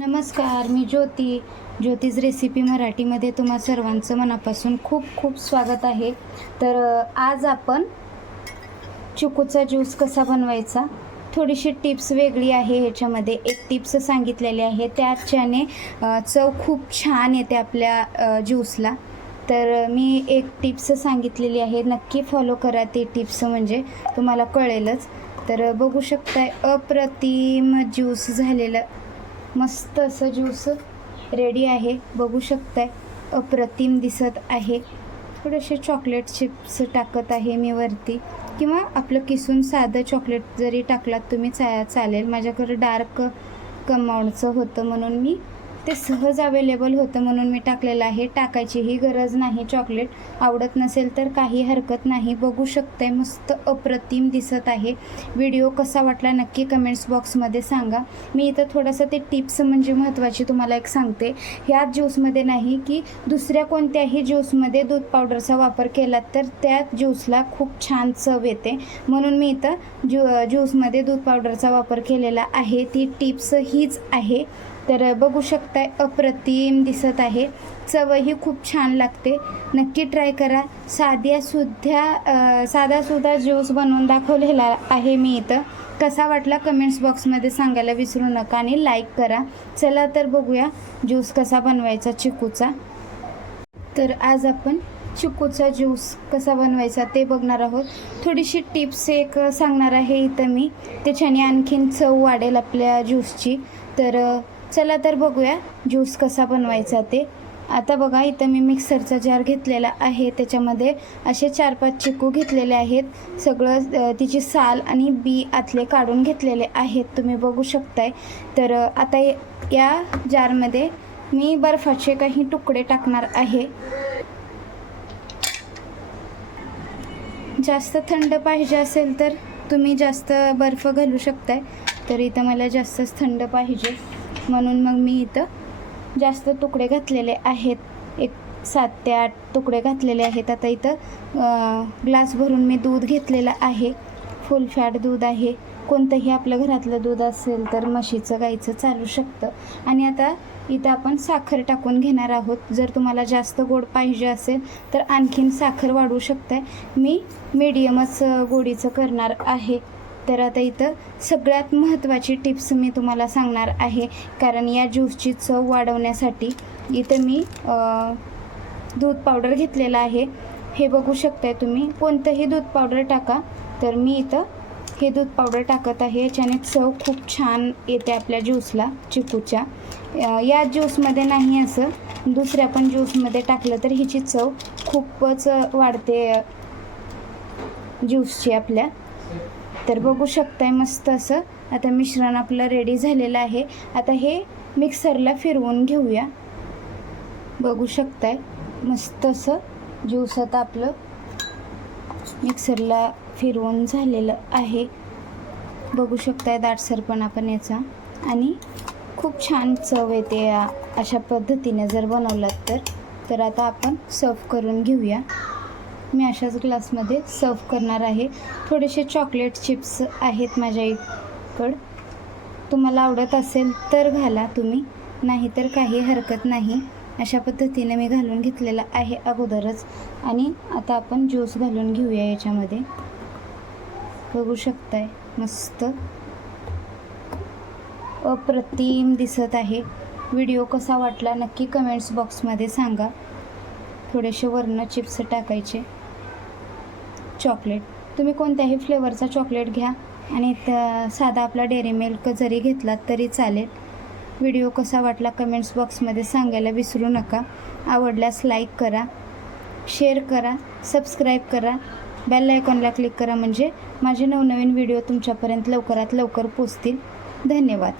नमस्कार मी ज्योती. ज्योतिष रेसिपी मराठीमध्ये तुम्हा सर्वांचं मनापासून खूप खूप स्वागत आहे. तर आज आपण चिकूचा ज्यूस कसा बनवायचा? थोडीशी टिप्स वेगळी आहे ह्याच्यामध्ये. एक टिप्स सांगितलेली आहे. त्याच्याने चव खूप छान येते आपल्या ज्यूसला. तर मी एक टिप्स सांगितलेली आहे. नक्की फॉलो करा ती टिप्स म्हणजे तुम्हाला कळेलच. तर बघू शकताय अप्रतिम ज्यूस झालेलं मस्त असं ज्यूस रेडी आहे. बघू शकताय. अप्रतिम दिसत आहे. थोडेसे चॉकलेट चिप्स टाकत आहे मी वरती. किंवा आपलं किसून साधं चॉकलेट जरी टाकलात तुम्ही चा चालेल. माझ्याकडे डार्क कमाऊंडचं होतं म्हणून मी ते सहज अवेलेबल होतं म्हणून मी टाकलेलं आहे. टाकायचीही गरज नाही. चॉकलेट आवडत नसेल तर काही हरकत नाही. बघू शकते मस्त अप्रतिम दिसत आहे. व्हिडिओ कसा वाटला नक्की कमेंट्स बॉक्समध्ये सांगा. मी इथं थोडंसं ते टिप्स म्हणजे महत्त्वाची तुम्हाला एक सांगते. ह्या ज्यूसमध्ये नाही की दुसऱ्या कोणत्याही ज्यूसमध्ये दूध पावडरचा वापर केला तर त्या ज्यूसला खूप छान चव येते. म्हणून मी इथं ज्यू ज्यूसमध्ये दूध पावडरचा वापर केलेला आहे. ती टिप्स हीच आहे. तर बघू शकताय अप्रतिम दिसत आहे. चवही खूप छान लागते. नक्की ट्राय करा. साध्या सुद्धा साधासुद्धा ज्यूस बनवून दाखवलेला आहे मी इथं. कसा वाटला कमेंट्स बॉक्समध्ये सांगायला विसरू नका आणि लाईक करा. चला तर बघूया ज्यूस कसा बनवायचा चिकूचा. तर आज आपण चिकूचा ज्यूस कसा बनवायचा ते बघणार आहोत. थोडीशी टिप्स एक सांगणार आहे इथं मी. त्याच्याने आणखीन चव वाढेल आपल्या ज्यूसची. तर चला तर बघूया ज्यूस कसा बनवायचा ते. आता बघा इथं मी मिक्सरचा जार घेतलेला आहे. त्याच्यामध्ये असे चार पाच चिकू घेतलेले आहेत. सगळं तिची साल आणि बी आतले काढून घेतलेले आहेत. तुम्ही बघू शकताय. तर आता या जारमध्ये मी बर्फाचे काही तुकडे टाकणार आहे. जास्त थंड पाहिजे असेल तर तुम्ही जास्त बर्फ घालू शकताय. तर इथं मला जास्तच थंड पाहिजे. म्हणून मग मी इथं जास्त तुकडे घातलेले आहेत. एक सात ते आठ तुकडे घातलेले आहेत. आता इथं ग्लास भरून मी दूध घेतलेलं आहे. फुल फॅट दूध आहे. कोणतंही आपलं घरातलं दूध असेल तर म्हशीचं गाईचं चालू शकतं. आणि आता इथं आपण साखर टाकून घेणार आहोत. जर तुम्हाला जास्त गोड पाहिजे असेल तर आणखीन साखर वाढवू शकताय. मी मीडियमच गोडीचं करणार आहे. तर आता इथं सगळ्यात महत्त्वाची टिप्स मी तुम्हाला सांगणार आहे. कारण या ज्यूसची चव वाढवण्यासाठी इथं मी दूध पावडर घेतलेलं आहे. हे बघू शकताय तुम्ही. कोणतंही दूध पावडर टाका. तर मी इथं हे दूध पावडर टाकत आहे. याच्याने चव खूप छान येते आपल्या ज्यूसला चिकूच्या. या ज्यूसमध्ये नाही असं. दुसऱ्या पण ज्यूसमध्ये टाकलं तर हिची चव खूपच वाढते ज्यूसची आपल्या. तर बघू शकताय मस्त असं. आता मिश्रण आपलं रेडी झालेलं आहे. आता हे मिक्सरला फिरवून घेऊया. बघू शकताय. मस्त असं ज्यूस आता आपलं मिक्सरला फिरवून झालेलं आहे. बघू शकताय दाटसरपणा पण याचा. आणि खूप छान चव येते या अशा पद्धतीने जर बनवलात तर. तर आता आपण सर्व करून घेऊया. मी अशाच ग्लासमध्ये सर्व करणार आहे. थोडेसे चॉकलेट चिप्स आहेत माझ्या इकडं तुम्हाला आवडत असेल तर घाला तुम्ही. नाही तर काही हरकत नाही. अशा पद्धतीने मी घालून घेतलेला आहे अगोदरच. आणि आता आपण ज्यूस घालून घेऊया याच्यामध्ये. बघू शकताय मस्त. अप्रतिम दिसत आहे. व्हिडिओ कसा वाटला नक्की कमेंट्स बॉक्समध्ये सांगा. थोडेसे वर्ण चिप्स टाकायचे. चॉकलेट. तुम्ही कोणत्याही फ्लेवरचा चॉकलेट घ्या आणि त्या साधा आपला डेअरी मिल्क जरी घेतलात तरी चालेल. व्हिडिओ कसा वाटला कमेंट्स बॉक्समध्ये सांगायला विसरू नका. आवडल्यास लाईक करा शेअर करा सबस्क्राईब करा. बेल आयकॉनला क्लिक करा म्हणजे माझे नवनवीन व्हिडिओ तुमच्यापर्यंत लवकरात लवकर पोचतील. धन्यवाद.